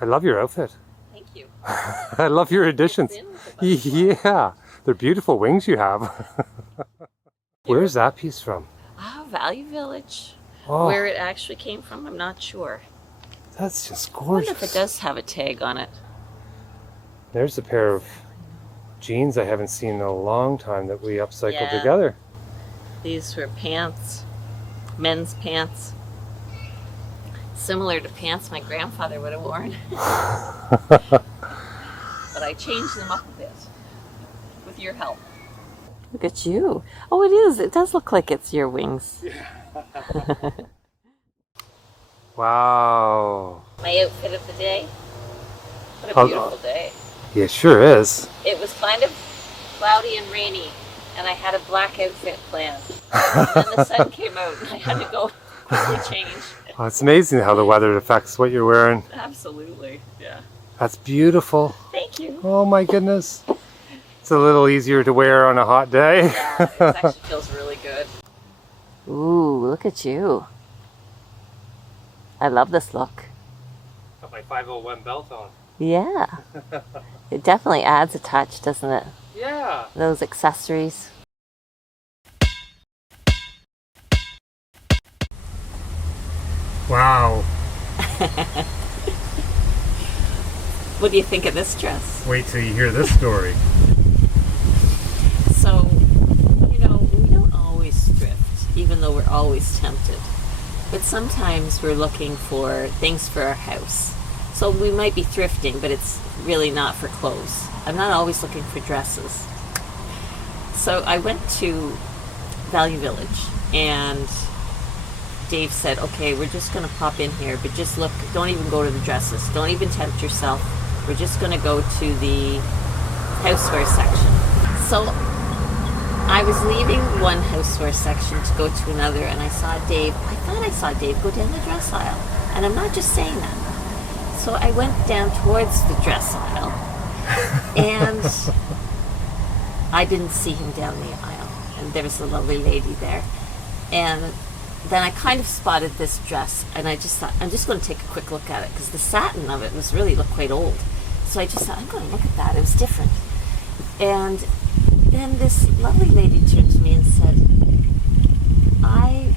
I love your outfit. Thank you. I love your additions. Yeah, they're beautiful wings you have. Where's that piece from? Value Village. Oh, Where it actually came from, I'm not sure. that's just I wonder gorgeous. if it does have a tag on it. There's a pair of jeans I haven't seen in a long time that we upcycled Yeah. together. These were pants, men's pants. Similar to pants my grandfather would have worn. But I changed them up a bit with your help. Look at you. Oh, it is. It does look like it's your wings. Wow. My outfit of the day. What a beautiful day. Yeah, it sure is. It was kind of cloudy and rainy, and I had a black outfit planned. And then the sun came out, and I had to go quickly change. Oh, it's amazing how the weather affects what you're wearing. Absolutely, yeah. That's beautiful. Thank you. Oh my goodness. It's a little easier to wear on a hot day. Yeah, it actually feels really good. Ooh, look at you. I love this look. Got my 501 belt on. Yeah. It definitely adds a touch, doesn't it? Yeah. Those accessories. Wow. What do you think of this dress? Wait till you hear this story. So, we don't always thrift, even though we're always tempted. But sometimes we're looking for things for our house. So we might be thrifting, but it's really not for clothes. I'm not always looking for dresses. So I went to Value Village, and Dave said, okay, we're just going to pop in here, but just look, don't even go to the dresses. Don't even tempt yourself. We're just going to go to the houseware section. So I was leaving one houseware section to go to another, and I thought I saw Dave go down the dress aisle. And I'm not just saying that. So I went down towards the dress aisle, and I didn't see him down the aisle. And there was a lovely lady there. And then I kind of spotted this dress, and I just thought, I'm just going to take a quick look at it, because the satin of it looked quite old. So I just thought, I'm going to look at that. It was different. And then this lovely lady turned to me and said, I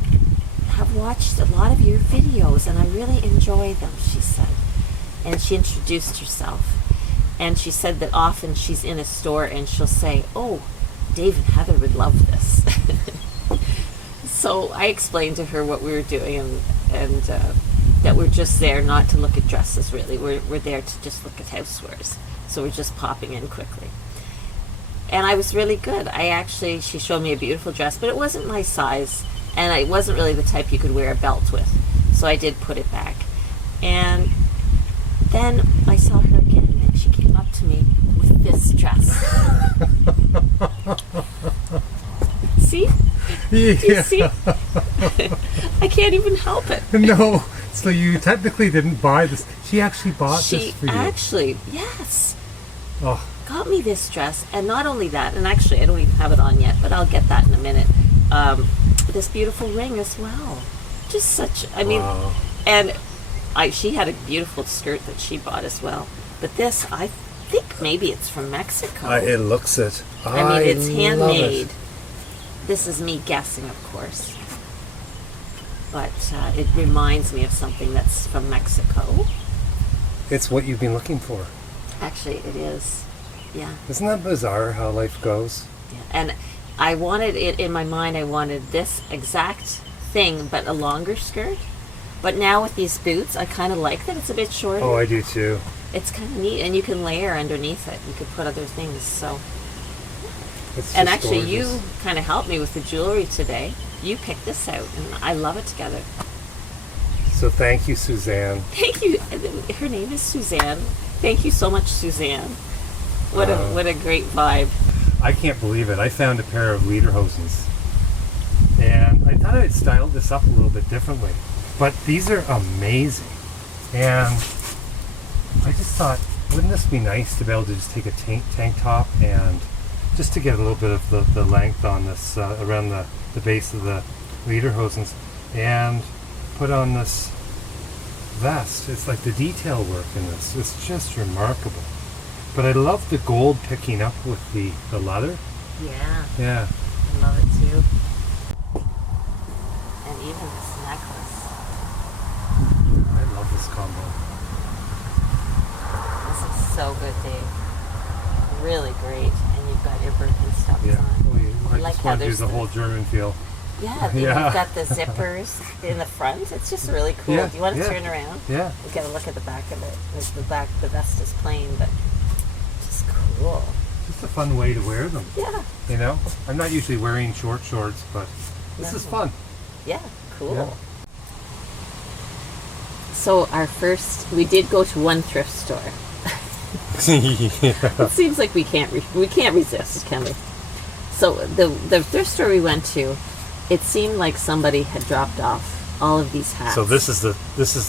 have watched a lot of your videos, and I really enjoy them, she said. And she introduced herself. And she said that often she's in a store and she'll say, oh, Dave and Heather would love this. So I explained to her what we were doing, and that we're just there not to look at dresses, really. We're there to just look at housewares. So we're just popping in quickly. And I was really good. She showed me a beautiful dress, but it wasn't my size, and it wasn't really the type you could wear a belt with. So I did put it back. And then I saw her again, and she came up to me with this dress. See? Yeah. Do you see? I can't even help it. No, so you technically didn't buy this. She actually bought this for you. She actually, yes, Oh, got me this dress. And not only that, and actually I don't even have it on yet, but I'll get that in a minute. This beautiful ring as well. Just such, wow. and she had a beautiful skirt that she bought as well. But this, I think maybe it's from Mexico. It looks it. I mean, it's handmade. It. This is me guessing, of course. But it reminds me of something that's from Mexico. It's what you've been looking for. Actually, it is. Yeah. Isn't that bizarre how life goes? Yeah. And I wanted it in my mind, I wanted this exact thing, but a longer skirt. But now with these boots, I kind of like that it's a bit shorter. Oh, I do too. It's kind of neat, and you can layer underneath it. You could put other things, so. It's And just actually, gorgeous. you kind of helped me with the jewelry today. You picked this out, and I love it together. So thank you, Suzanne. Thank you. Her name is Suzanne. Thank you so much, Suzanne. What a great vibe. I can't believe it. I found a pair of lederhosens, and I thought I'd style this up a little bit differently. But these are amazing, and I just thought, wouldn't this be nice to be able to just take a tank top and just to get a little bit of the length on this around the base of the lederhosens, and put on this vest. It's like the detail work in this. It's just remarkable. But I love the gold picking up with the leather. Yeah. Yeah. I love it too. And even this necklace. I love this combo. This is so good, Dave. Really great. And you've got your Birkenstocks Yeah. on. I like just how want to do there's the whole German feel. Yeah, you've got the zippers in the front. It's just really cool. Yeah, Do you want to yeah. turn around? Yeah. You get a look at the back of it. The vest is plain, but just cool. Just a fun way to wear them. Yeah. You know? I'm not usually wearing short shorts, but this is fun. Yeah, cool. Yeah. So we did go to one thrift store. It seems like we can't resist, can we? So the thrift store we went to, it seemed like somebody had dropped off all of these hats. So this is the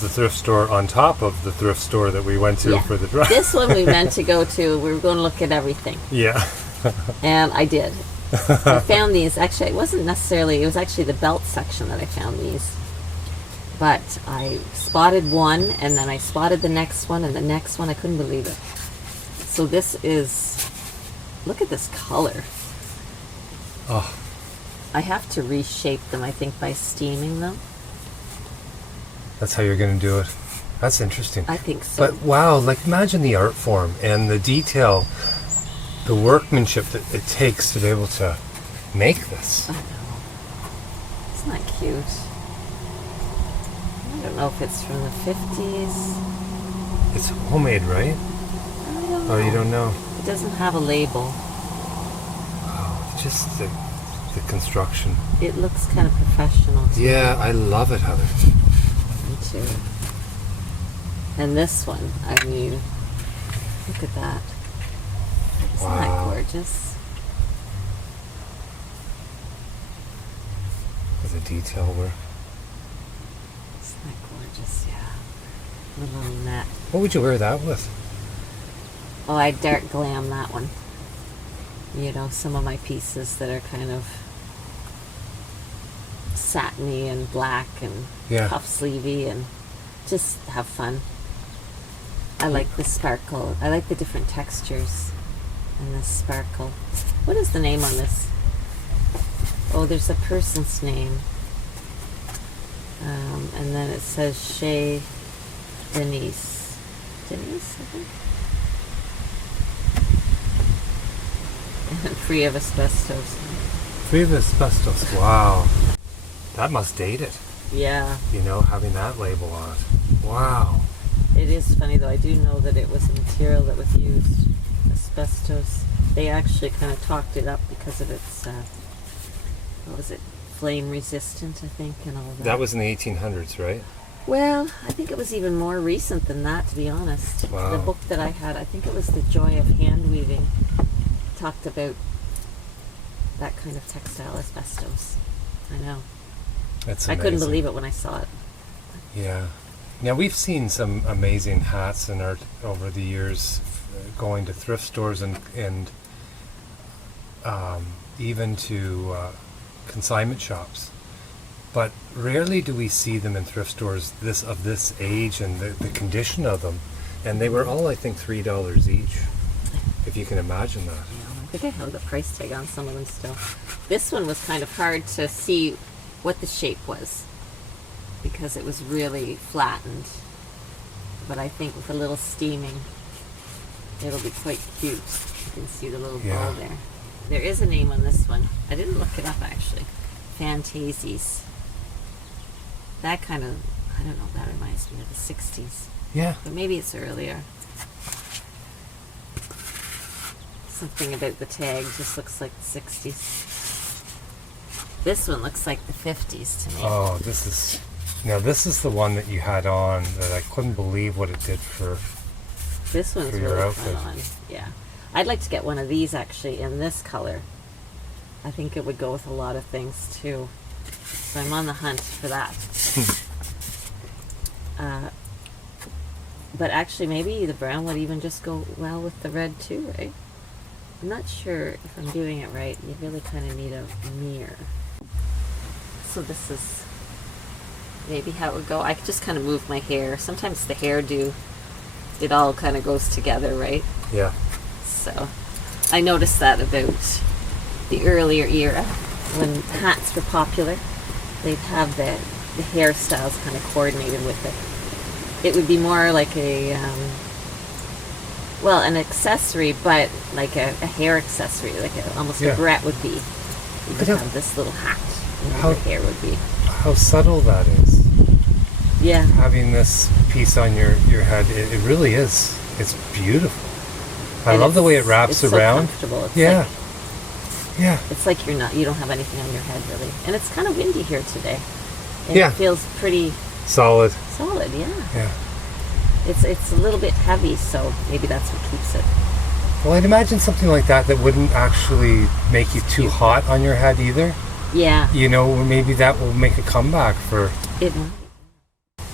thrift store on top of the thrift store that we went to for the drive. This one we meant to go to. We were going to look at everything. Yeah. And I did. I found these. Actually, it wasn't necessarily. It was actually the belt section that I found these. But I spotted one, and then I spotted the next one, and the next one. I couldn't believe it. So this is. Look at this color. Oh. I have to reshape them, I think, by steaming them. That's how you're going to do it. That's interesting. I think so. But wow, like imagine the art form and the detail, the workmanship that it takes to be able to make this. I know. Isn't that cute? I don't know if it's from the 50s. It's homemade, right? I don't know. Oh, you don't know? It doesn't have a label. Oh, just the construction. It looks kind of professional too. Yeah, I love it, Heather. Me too. And this one, I mean, look at that. Isn't that gorgeous? With the detail work. Isn't that gorgeous? Yeah. The little net. What would you wear that with? Oh, I'd dark glam that one. You know, some of my pieces that are kind of satiny and black and puff sleevey and just have fun. I like the sparkle. I like the different textures and the sparkle. What is the name on this? Oh, there's a person's name. And then it says Chez Denise. Denise, I think? Free of asbestos. Free of asbestos. Wow. That must date it. Yeah. You know, having that label on it. Wow. It is funny though. I do know that it was a material that was used, asbestos. They actually kind of talked it up because of its, what was it, flame resistant, I think, and all that. That was in the 1800s, right? Well, I think it was even more recent than that, to be honest. Wow. The book that I had, I think it was The Joy of Hand Weaving, talked about that kind of textile asbestos. I know. That's I amazing. couldn't believe it when I saw it. Yeah. Now we've seen some amazing hats and art over the years, going to thrift stores and even to consignment shops. But rarely do we see them in thrift stores of this age and the condition of them. And they were all, I think, $3 each, if you can imagine that. Yeah, I think I have the price tag on some of them still. This one was kind of hard to see what the shape was because it was really flattened. But I think with a little steaming, it'll be quite cute. You can see the little ball there. There is a name on this one. I didn't look it up actually. Fantasies. That kind of, I don't know, that reminds me of the 60s. Yeah. But maybe it's earlier. Something about the tag just looks like the 60s. This one looks like the 50s to me. Oh, this is the one that you had on that I couldn't believe what it did for. This one's for your really outfit. fun on. Yeah. I'd like to get one of these actually in this color. I think it would go with a lot of things too. So I'm on the hunt for that. But actually maybe the brown would even just go well with the red too, right? I'm not sure if I'm doing it right. You really kind of need a mirror. So this is maybe how it would go. I could just kind of move my hair. Sometimes the hairdo, it all kind of goes together, right? Yeah. So I noticed that about the earlier era when hats were popular. They'd have the hairstyles kind of coordinated with it. It would be more like a, well, an accessory, but like a hair accessory, like almost a barrette would be. You could have this little hat, and then your hair would be. How subtle that is. Yeah. Having this piece on your head, it really is. It's beautiful. I love the way it wraps it's around. So comfortable. It's yeah. Like, yeah. It's like you don't have anything on your head really. And it's kind of windy here today. And Yeah. it feels pretty solid. Solid, yeah. Yeah. It's a little bit heavy, so maybe that's what keeps it. Well, I'd imagine something like that wouldn't actually make you too hot on your head either. Yeah. You know, maybe that will make a comeback for... It might.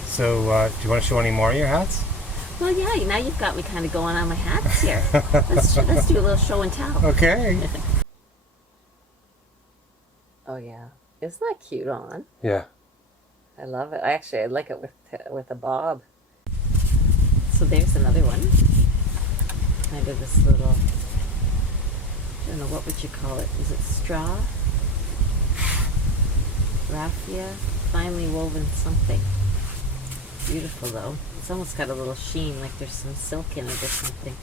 So, do you want to show any more of your hats? Well, yeah, now you've got me kind of going on my hats here. Let's do a little show and tell. Okay. Oh, yeah. Isn't that cute on? Yeah. I love it. I like it with a bob. So there's another one. Kind of this little, I don't know, what would you call it? Is it straw? Raffia? Finely woven something. Beautiful though. It's almost got a little sheen, like there's some silk in it or something.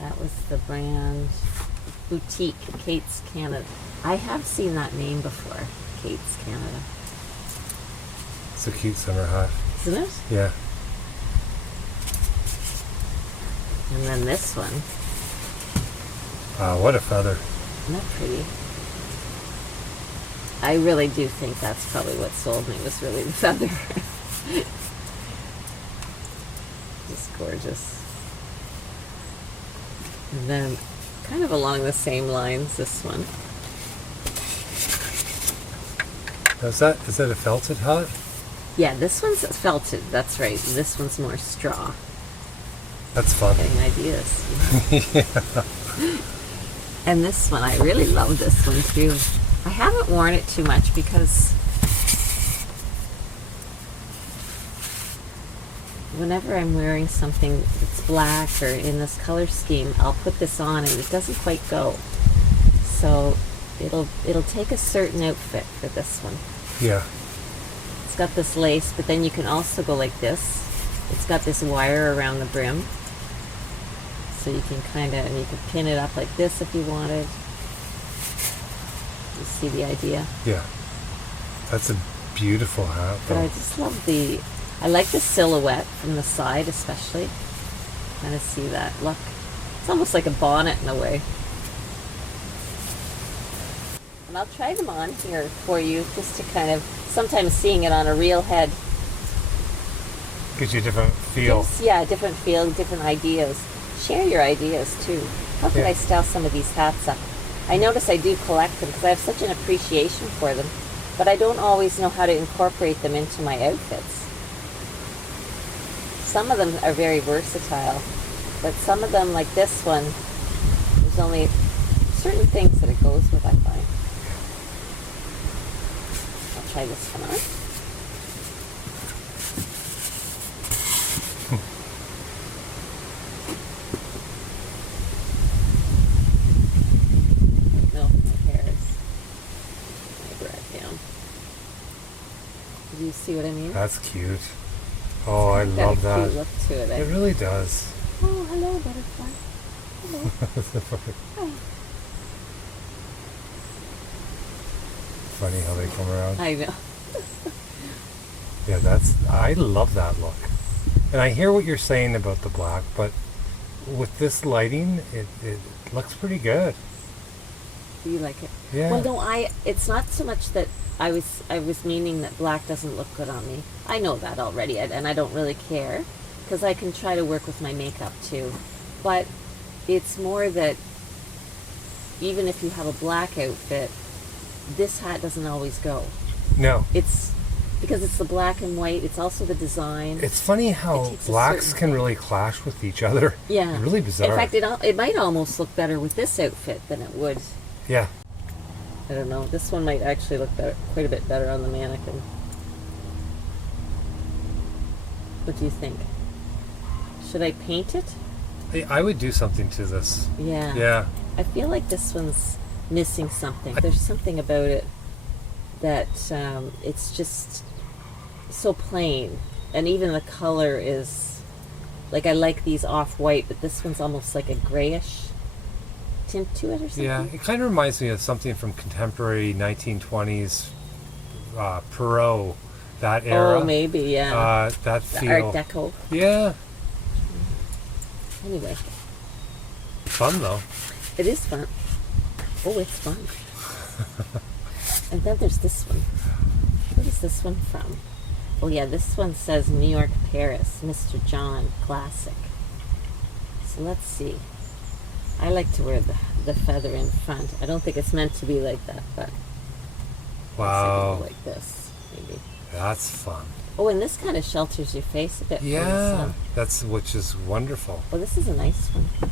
That was the brand Boutique, Kate's Canada. I have seen that name before, Kate's Canada. It's a cute summer hat. Isn't it? Yeah. And then this one. What a feather. Isn't that pretty? I really do think that's probably what sold me, was really the feather. Just gorgeous. And then, kind of along the same lines, this one. Is that a felted hat? Yeah, this one's felted, that's right. This one's more straw. That's fun. Getting ideas. Yeah. And this one, I really love this one too. I haven't worn it too much because whenever I'm wearing something that's black or in this color scheme, I'll put this on and it doesn't quite go. So it'll take a certain outfit for this one. Yeah. It's got this lace, but then you can also go like this. It's got this wire around the brim. So you can you could pin it up like this if you wanted. You see the idea? Yeah. That's a beautiful hat. But I just love I like the silhouette from the side especially. Kind of see that look. It's almost like a bonnet in a way. And I'll try them on here for you just to kind of, sometimes seeing it on a real head. Gives you a different feel. Different feel, different ideas. Share your ideas too. How could I style some of these hats up? I notice I do collect them because I have such an appreciation for them, but I don't always know how to incorporate them into my outfits. Some of them are very versatile, but some of them, like this one, there's only certain things that it goes with, I find. I'll try this one on. Do you see what I mean? That's cute. Oh, I love that. Cute look to it. It really does. Oh, hello, butterfly. Hello. Hi. Funny how they come around. I know. Yeah, I love that look. And I hear what you're saying about the black, but with this lighting, it looks pretty good. Do you like it? Yeah. Well, no, it's not so much that I was meaning that black doesn't look good on me. I know that already, and I don't really care, because I can try to work with my makeup too. But it's more that even if you have a black outfit, this hat doesn't always go. No. It's because it's the black and white. It's also the design. It's funny how blacks can really clash with each other. Yeah. It's really bizarre. In fact, it might almost look better with this outfit than it would. Yeah. I don't know. This one might actually look better, quite a bit better on the mannequin. What do you think? Should I paint it? I would do something to this. Yeah. Yeah. I feel like this one's missing something. There's something about it that it's just so plain. And even the color is, like, I like these off-white, but this one's almost like a grayish tint to it or something. Yeah, it kind of reminds me of something from contemporary 1920s Perot, that era. Oh, maybe, yeah. That The feel. Art Deco. Yeah. Anyway, Fun, though. it is fun. Oh, it's fun. And then there's this one. What is this one from? Oh, yeah, this one says New York, Paris, Mr. John, classic. So let's see. I like to wear the feather in front. I don't think it's meant to be like that, but Wow. like this, maybe. That's fun. Oh, and this kind of shelters your face a bit from the Yeah. sun. Which is wonderful. Oh, this is a nice one. Yeah.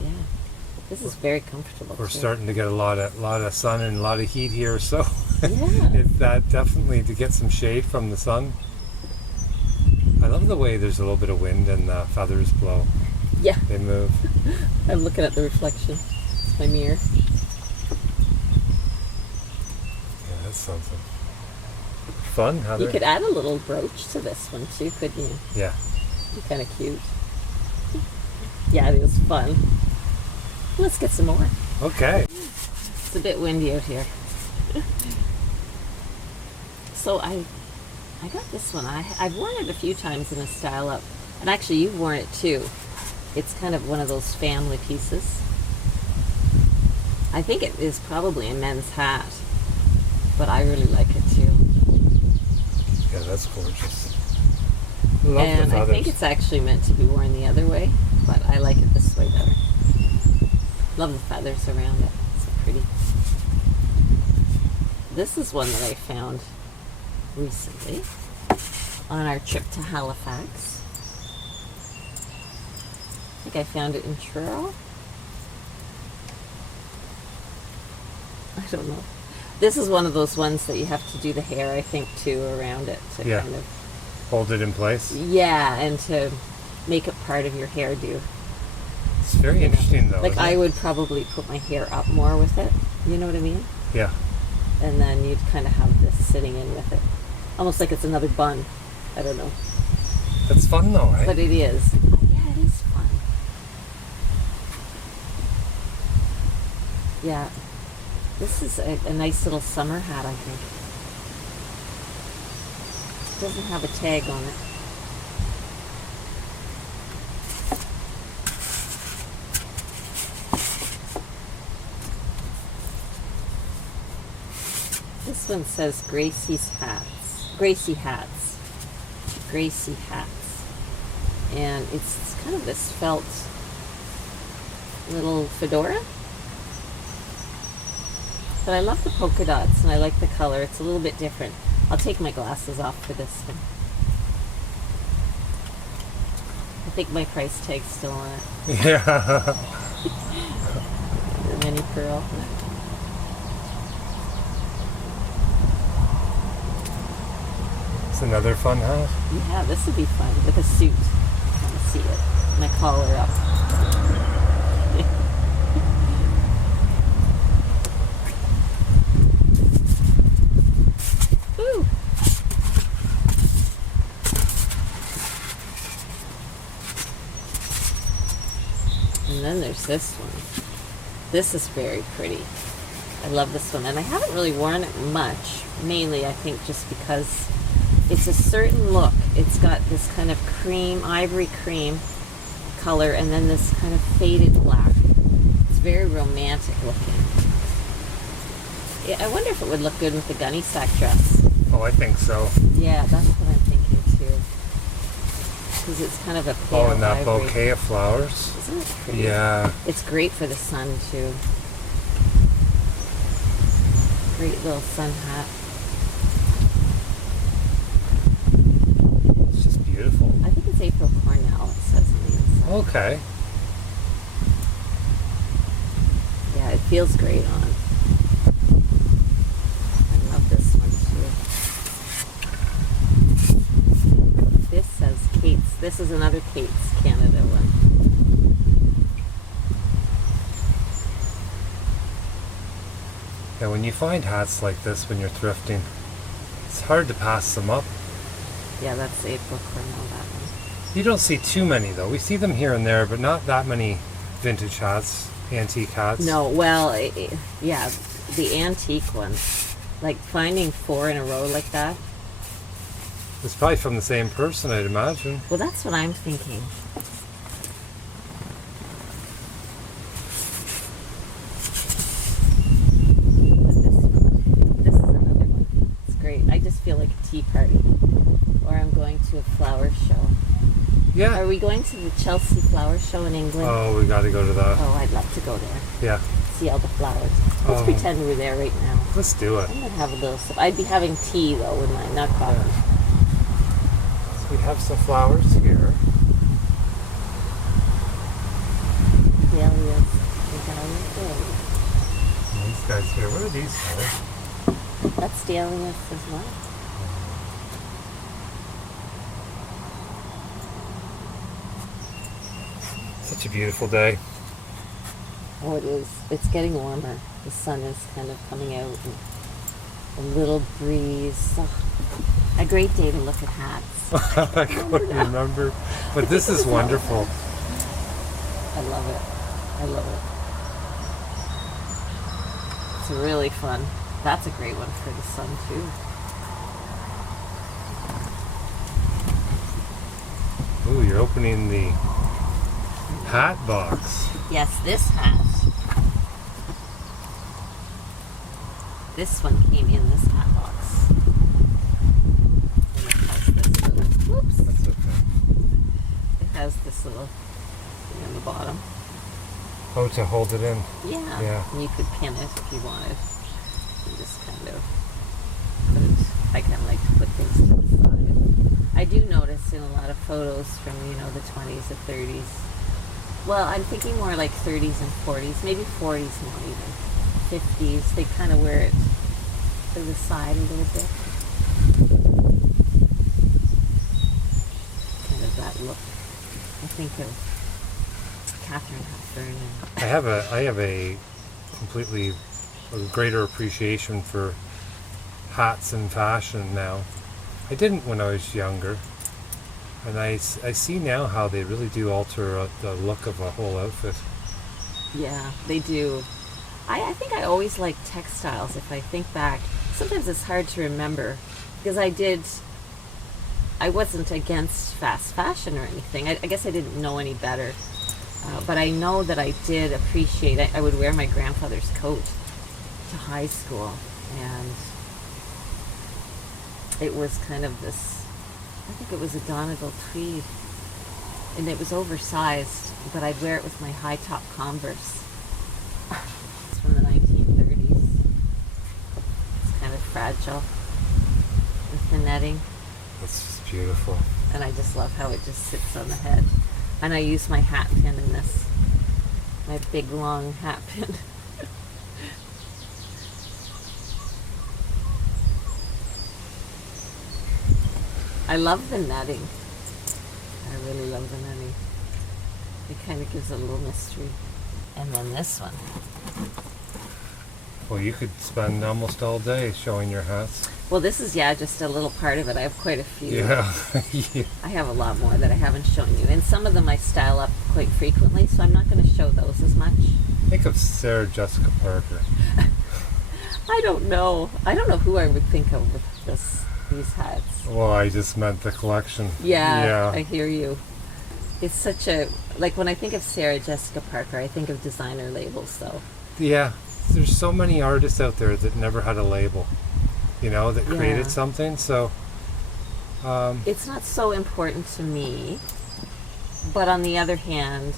This is very comfortable. We're too. starting to get a lot of sun and a lot of heat here, so Yeah. it's that definitely to get some shade from the sun. I love the way there's a little bit of wind and the feathers blow. Yeah. They move. I'm looking at the reflection. It's my mirror. Yeah, that's something. Fun, Heather. You could add a little brooch to this one too, couldn't you? Yeah. Be kind of cute. Yeah, it is fun. Let's get some more. Okay. It's a bit windy out here. So I got this one. I've worn it a few times in a style up, and actually you've worn it too. It's kind of one of those family pieces. I think it is probably a men's hat, but I really like it too. Yeah, that's gorgeous. Love And the I think feathers. it's actually meant to be worn the other way, but I like it this way better. Love the feathers around it. It's pretty. This is one that I found recently on our trip to Halifax. I think I found it in Truro. I don't know. This is one of those ones that you have to do the hair, I think, too, around it to Yeah. kind of, Hold it in place. yeah, and to make it part of your hairdo. It's very You know, interesting, though. like isn't I it? would probably put my hair up more with it. You know what I mean? Yeah. And then you'd kind of have this sitting in with it, almost like it's another bun. I don't know, That's fun, though, right? but it is. Yeah, it is fun. Yeah, this is a nice little summer hat, I think. It doesn't have a tag on it. This one says Gracie's hats. Gracie hats. Gracie hats. And it's kind of this felt little fedora. But I love the polka dots and I like the color. It's a little bit different. I'll take my glasses off for this one. I think my price tag's still on it. Yeah. The mini pearl. It's another fun hat. Yeah, this would be fun with a suit. I want to see it. My collar up. Woo! And then there's this one. This is very pretty. I love this one. And I haven't really worn it much. Mainly, I think, just because it's a certain look. It's got this kind of cream, ivory cream color, and then this kind of faded black. It's very romantic looking. Yeah, I wonder if it would look good with the gunny sack dress. Oh, I think so. Yeah, that's what I'm thinking too. Because it's kind of a pale Oh, and that ivory. bouquet of flowers. Isn't it pretty? Yeah. It's great for the sun too. Great little sun hat. It's just beautiful. I think it's April Cornell, it says on the inside. Okay. Yeah, it feels great on. I love this one too. This says Kate's. This is another Kate's Canada one. Yeah, when you find hats like this when you're thrifting, it's hard to pass them up. Yeah, that's April Cornell, that one. You don't see too many though. We see them here and there, but not that many vintage hats, antique hats. No, well, yeah, the antique ones. Like finding 4 in a row like that. It's probably from the same person, I'd imagine. Well, that's what I'm thinking. This is another one. It's great. I just feel like a tea party. Or I'm going to a flower show. Yeah. Are we going to the Chelsea Flower Show in England? Oh, we got to go to that. Oh, I'd love to go there. Yeah. See all the flowers. Let's pretend we're there right now. Let's do it. I'm going to have a little sip. I'd be having tea, though, with mine, not coffee. Yeah. So we have some flowers here. Dahlias. These guys here. What are these for? That's dahlias as well. Such a beautiful day. Oh, it is. It's getting warmer. The sun is kind of coming out. And a little breeze. Oh, a great day to look at hats. I couldn't remember. But this is wonderful. I love it. I love it. It's really fun. That's a great one for the sun, too. Ooh, you're opening the hat box. Yes, this hat. This one came in this hat box. And it has this little, whoops. That's okay. It has this little thing on the bottom. Oh, to hold it in. Yeah. Yeah. And you could pin it if you wanted. And just kind of put it, I kind of like to put things to the side. I do notice in a lot of photos from, the 20s or 30s. Well, I'm thinking more like 30s and 40s, maybe 40s more even. 50s, they kind of wear it to the side a little bit. Kind of that look. I think of Catherine Hepburn. I have a completely a greater appreciation for hats and fashion now. I didn't when I was younger. And I see now how they really do alter the look of a whole outfit. Yeah, they do. I think I always liked textiles if I think back. Sometimes it's hard to remember because I wasn't against fast fashion or anything. I guess I didn't know any better. But I know that I did appreciate, I would wear my grandfather's coat to high school. And it was kind of this, I think it was a Donegal tweed. And it was oversized, but I'd wear it with my high top Converse. It's from the 1930s. It's kind of fragile with the netting. That's just beautiful. And I just love how it just sits on the head. And I use my hat pin in this. My big long hat pin. I love the netting. I really love the netting. It kind of gives a little mystery. And then this one. Well, you could spend almost all day showing your hats. Well, this is, just a little part of it. I have quite a few. Yeah. Yeah. I have a lot more that I haven't shown you. And some of them I style up quite frequently, so I'm not going to show those as much. Think of Sarah Jessica Parker. I don't know. I don't know who I would think of with these hats. Well, I just meant the collection. Yeah, I hear you. It's such a, like when I think of Sarah Jessica Parker, I think of designer labels though. Yeah. There's so many artists out there that never had a label, that created something. So it's not so important to me. But on the other hand,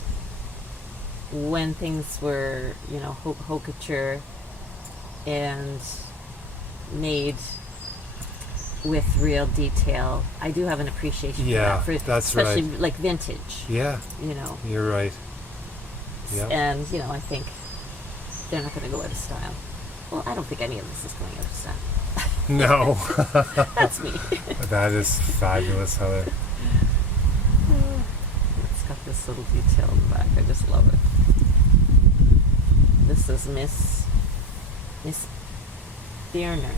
when things were, haute couture and made with real detail, I do have an appreciation for that. That's especially right. like vintage. Yeah. You're right. Yeah. And, I think they're not going to go out of style. Well, I don't think any of this is going out of style. No. That's me. That is fabulous, Heather. this little detail in the back. I just love it. This is Miss Bierner.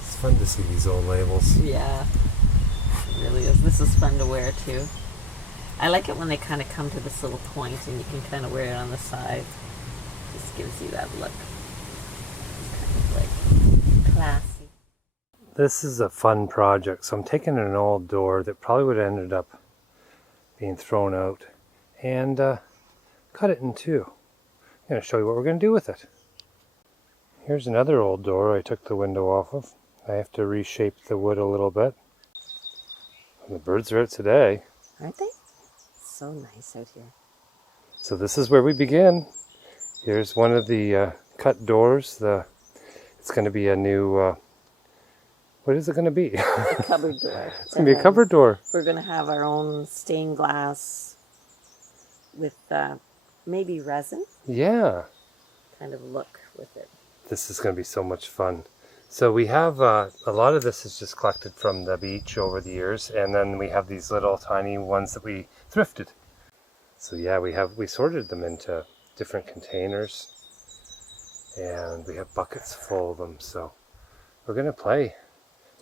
It's fun to see these old labels. Yeah, it really is. This is fun to wear too. I like it when they kind of come to this little point and you can kind of wear it on the side. Just gives you that look. Kind of like classy. This is a fun project. So I'm taking an old door that probably would have ended up being thrown out and cut it in two. I'm going to show you what we're going to do with it. Here's another old door I took the window off of. I have to reshape the wood a little bit. And the birds are out today. Aren't they? So nice out here. So this is where we begin. Here's one of the cut doors. It's going to be a new... what is it going to be? A cupboard door. It's going to be a cupboard door. We're going to have our own stained glass with maybe resin. Yeah. Kind of look with it. This is going to be so much fun. So we have a lot of this is just collected from the beach over the years, and then we have these little tiny ones that we thrifted. So yeah, we sorted them into different containers, and we have buckets full of them. So we're gonna play.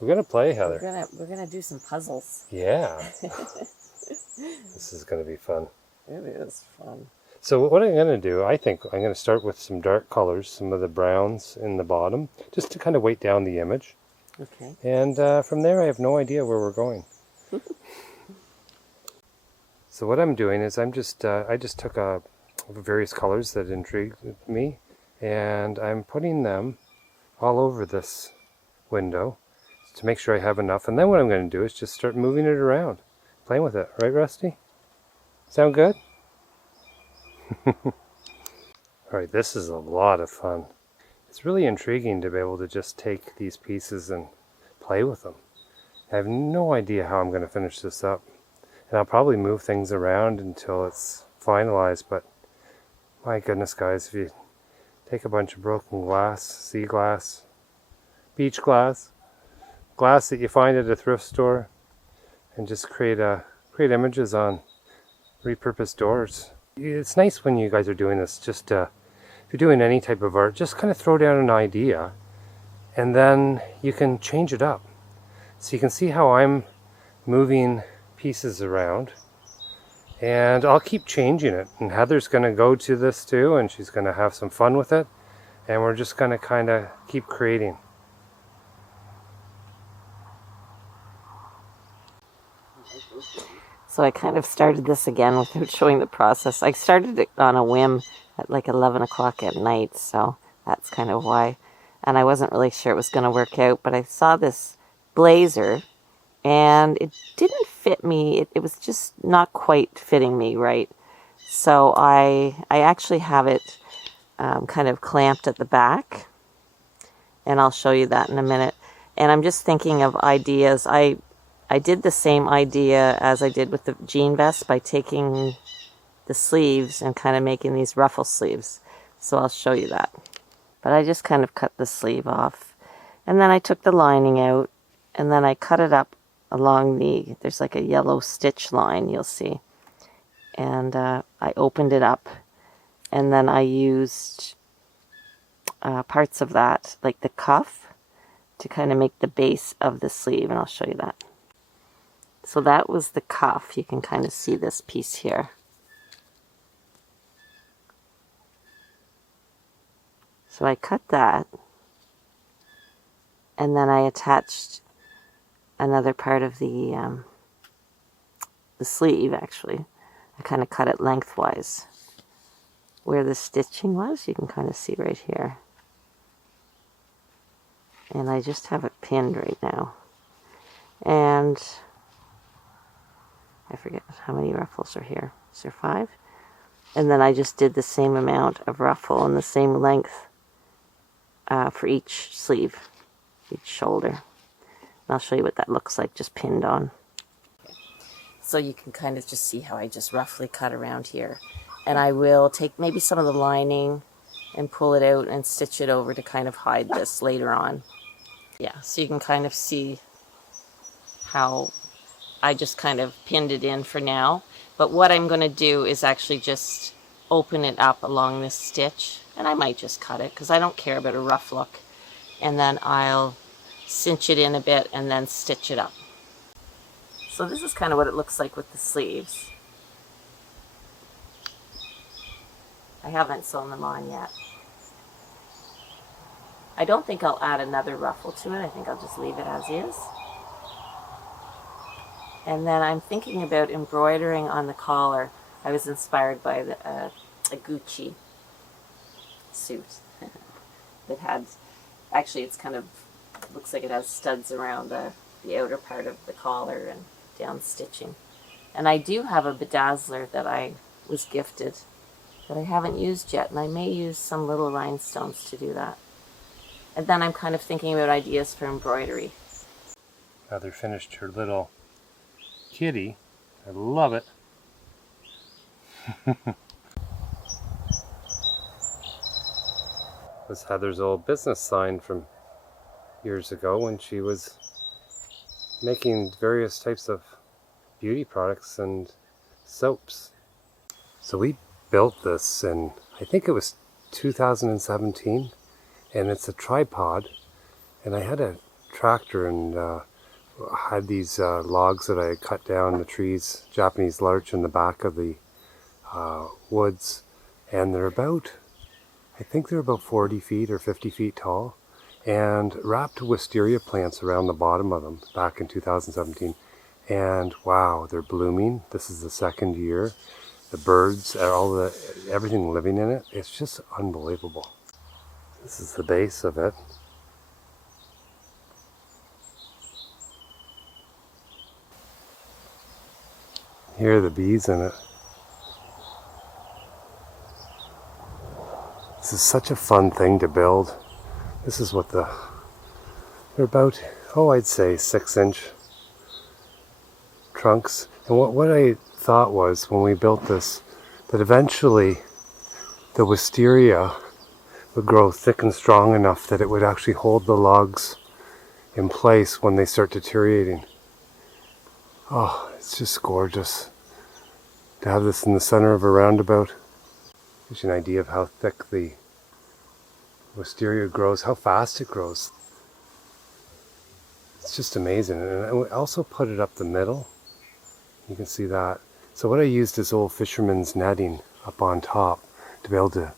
We're gonna play, Heather. We're gonna do some puzzles. Yeah. This is gonna be fun. It is fun. So what I'm going to do, I think I'm going to start with some dark colors, some of the browns in the bottom, just to kind of weight down the image. Okay. And from there I have no idea where we're going. So what I'm doing is I just took various colors that intrigued me, and I'm putting them all over this window to make sure I have enough. And then what I'm going to do is just start moving it around, playing with it. Right, Rusty? Sound good? Alright, this is a lot of fun. It's really intriguing to be able to just take these pieces and play with them. I have no idea how I'm going to finish this up. And I'll probably move things around until it's finalized, but my goodness guys, if you take a bunch of broken glass, sea glass, beach glass, glass that you find at a thrift store, and just create images on repurposed doors. It's nice when you guys are doing this, just if you're doing any type of art, just kind of throw down an idea and then you can change it up. So you can see how I'm moving pieces around, and I'll keep changing it, and Heather's going to go to this too, and she's going to have some fun with it, and we're just going to kind of keep creating. So I kind of started this again without showing the process. I started it on a whim at like 11 o'clock at night, so that's kind of why. And I wasn't really sure it was going to work out, but I saw this blazer, and it didn't fit me. It was just not quite fitting me right. So I actually have it kind of clamped at the back, and I'll show you that in a minute. And I'm just thinking of ideas. I did the same idea as I did with the jean vest by taking the sleeves and kind of making these ruffle sleeves. So I'll show you that. But I just kind of cut the sleeve off. And then I took the lining out, and then I cut it up along there's like a yellow stitch line, you'll see. And I opened it up, and then I used parts of that, like the cuff, to kind of make the base of the sleeve, and I'll show you that. So that was the cuff. You can kind of see this piece here. So I cut that, and then I attached another part of the sleeve, actually. I kind of cut it lengthwise. Where the stitching was, you can kind of see right here. And I just have it pinned right now. And I forget how many ruffles are here. Is there 5? And then I just did the same amount of ruffle and the same length for each sleeve, each shoulder. And I'll show you what that looks like just pinned on. So you can kind of just see how I just roughly cut around here. And I will take maybe some of the lining and pull it out and stitch it over to kind of hide this later on. Yeah, so you can kind of see how I just kind of pinned it in for now. But what I'm going to do is actually just open it up along this stitch, and I might just cut it because I don't care about a rough look. And then I'll cinch it in a bit and then stitch it up. So this is kind of what it looks like with the sleeves. I haven't sewn them on yet. I don't think I'll add another ruffle to it. I think I'll just leave it as is. And then I'm thinking about embroidering on the collar. I was inspired by a Gucci suit that had, actually it's kind of, looks like it has studs around the outer part of the collar and down stitching. And I do have a bedazzler that I was gifted that I haven't used yet, and I may use some little rhinestones to do that. And then I'm kind of thinking about ideas for embroidery. Heather finished her little kitty. I love it. This Heather's old business sign from years ago when she was making various types of beauty products and soaps. So we built this in, I think it was 2017, and it's a tripod, and I had a tractor and had these logs that I had cut down, the trees, Japanese larch in the back of the woods, and they're about, I think they're about 40 feet or 50 feet tall, and wrapped wisteria plants around the bottom of them back in 2017. And wow, they're blooming. This is the second year. The birds, everything living in it, it's just unbelievable. This is the base of it. Here are the bees in it. This is such a fun thing to build. This is what they're about, I'd say 6-inch trunks. And what I thought was when we built this, that eventually the wisteria would grow thick and strong enough that it would actually hold the logs in place when they start deteriorating. Oh, it's just gorgeous to have this in the center of a roundabout. Gives you an idea of how thick the wisteria grows, how fast it grows. It's just amazing. And I also put it up the middle. You can see that. So what I used is old fisherman's netting up on top to be able to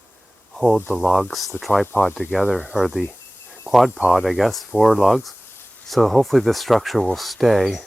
hold the logs, the tripod together, or the quad pod, I guess, 4 logs. So hopefully this structure will stay